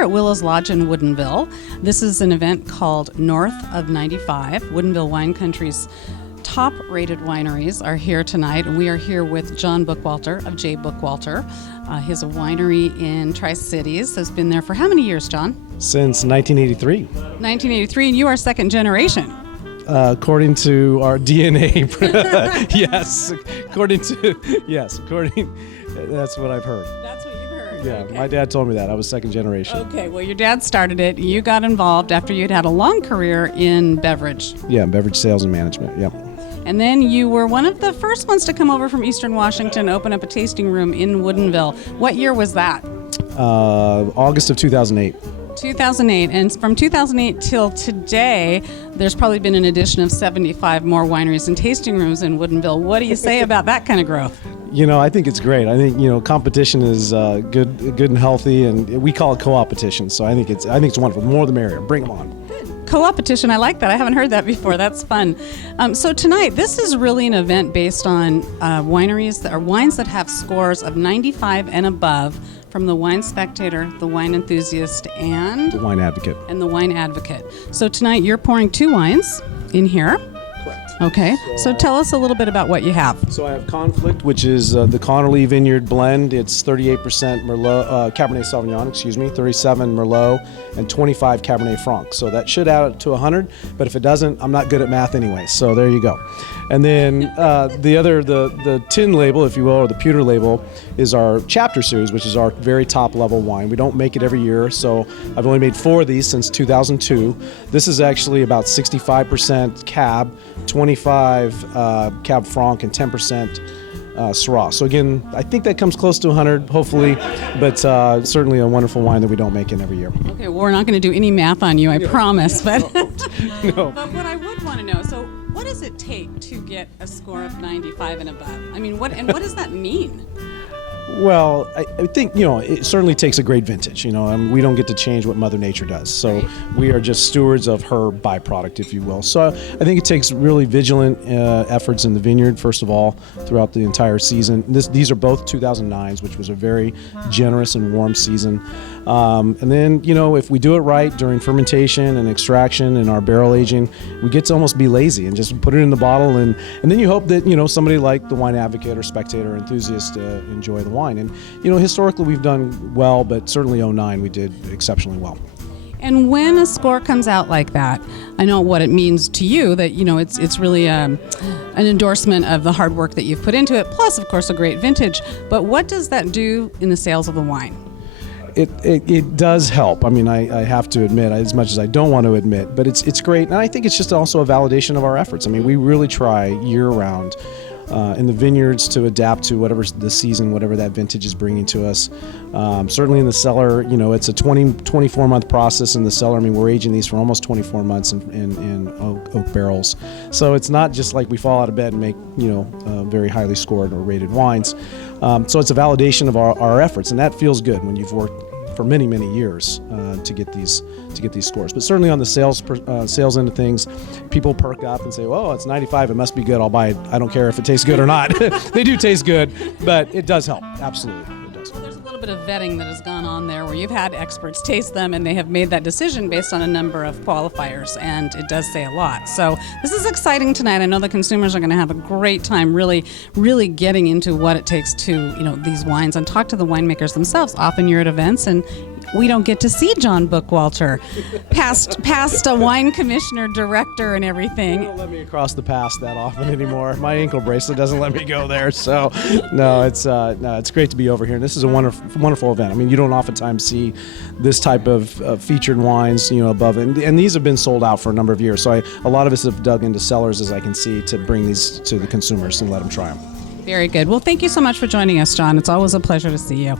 here at Willow's Lodge in Woodinville. This is an event called North of 95. Woodinville Wine Country's top-rated wineries are here tonight, and we are here with John Bookwalter of J. Bookwalter. He has a winery in Tri-Cities. Has been there for how many years, John? Since 1983. 1983, and you are second generation. According to our DNA, yes. That's what I've heard. That's what you've heard. Yeah, okay. My dad told me that. I was second generation. Okay, well, your dad started it. You got involved after you'd had a long career in beverage. Yeah, beverage sales and management, yep. And then you were one of the first ones to come over from Eastern Washington, open up a tasting room in Woodinville. What year was that? August of 2008. 2008, and from 2008 till today, there's probably been an addition of 75 more wineries and tasting rooms in Woodinville. What do you say about that kind of growth? You know, I think it's great. I think, competition is good and healthy, and we call it co-opetition. So I think it's wonderful. The more the merrier. Bring them on. Co-opetition, I like that. I haven't heard that before. That's fun. So tonight, this is really an event based on wineries that are wines that have scores of 95 and above from the Wine Spectator, the Wine Enthusiast, and the Wine Advocate. And the Wine Advocate. So tonight, you're pouring 2 wines in here. Correct. Okay, so tell us a little bit about what you have. So I have Conflict, which is the Connerly Vineyard blend. It's 38% Merlot, Cabernet Sauvignon, 37 Merlot, and 25 Cabernet Franc. So that should add up to 100, but if it doesn't, I'm not good at math anyway, so there you go. And then the tin label, if you will, or the pewter label, is our Chapter Series, which is our very top level wine. We don't make it every year, so I've only made 4 of these since 2002. This is actually about 65% Cab, 25 Cab Franc, and 10% Syrah. So again, I think that comes close to 100, hopefully, but certainly a wonderful wine that we don't make in every year. Okay, well, we're not going to do any math on you, I promise. But No. But what I would want to know, so what does it take to get a score of 95 and above? I mean, what does that mean? Well, I think, it certainly takes a great vintage, and we don't get to change what Mother Nature does. So we are just stewards of her byproduct, if you will. So I think it takes really vigilant efforts in the vineyard, first of all, throughout the entire season. These are both 2009s, which was a very generous and warm season. And then, if we do it right during fermentation and extraction and our barrel aging, we get to almost be lazy and just put it in the bottle. And then you hope that, somebody like the Wine Advocate or Spectator or Enthusiast enjoy the wine. And, historically we've done well, but certainly 09 we did exceptionally well. And when a score comes out like that, I know what it means to you, that, it's really an endorsement of the hard work that you've put into it, plus, of course, a great vintage. But what does that do in the sales of the wine? It does help. I mean, I have to admit, as much as I don't want to admit, but it's great. And I think it's just also a validation of our efforts. I mean, we really try year-round in the vineyards to adapt to whatever the season, whatever that vintage is bringing to us. Certainly in the cellar, it's a 24-month process in the cellar. I mean, we're aging these for almost 24 months in oak barrels. So it's not just like we fall out of bed and make, very highly scored or rated wines. So it's a validation of our efforts, and that feels good when you've worked for many, many years to get these scores. But certainly on the sales end of things, people perk up and say, "Oh, it's 95. It must be good. I'll buy it. I don't care if it tastes good or not." They do taste good, but it does help. Absolutely, it does. Well, there's a little bit of vetting that has gone on there, where you've had experts taste them, and they have made that decision based on a number of qualifiers, and it does say a lot. So this is exciting tonight. I know the consumers are going to have a great time, really, really getting into what it takes to, these wines, and talk to the winemakers themselves. Often you're at events and we don't get to see John Bookwalter, past a wine commissioner, director, and everything. They don't let me across the pass that often anymore. My ankle bracelet doesn't let me go there. So, it's great to be over here. And this is a wonderful event. I mean, you don't oftentimes see this type of featured wines, above, and these have been sold out for a number of years. So a lot of us have dug into cellars, as I can see, to bring these to the consumers and let them try them. Very good. Well, thank you so much for joining us, John. It's always a pleasure to see you.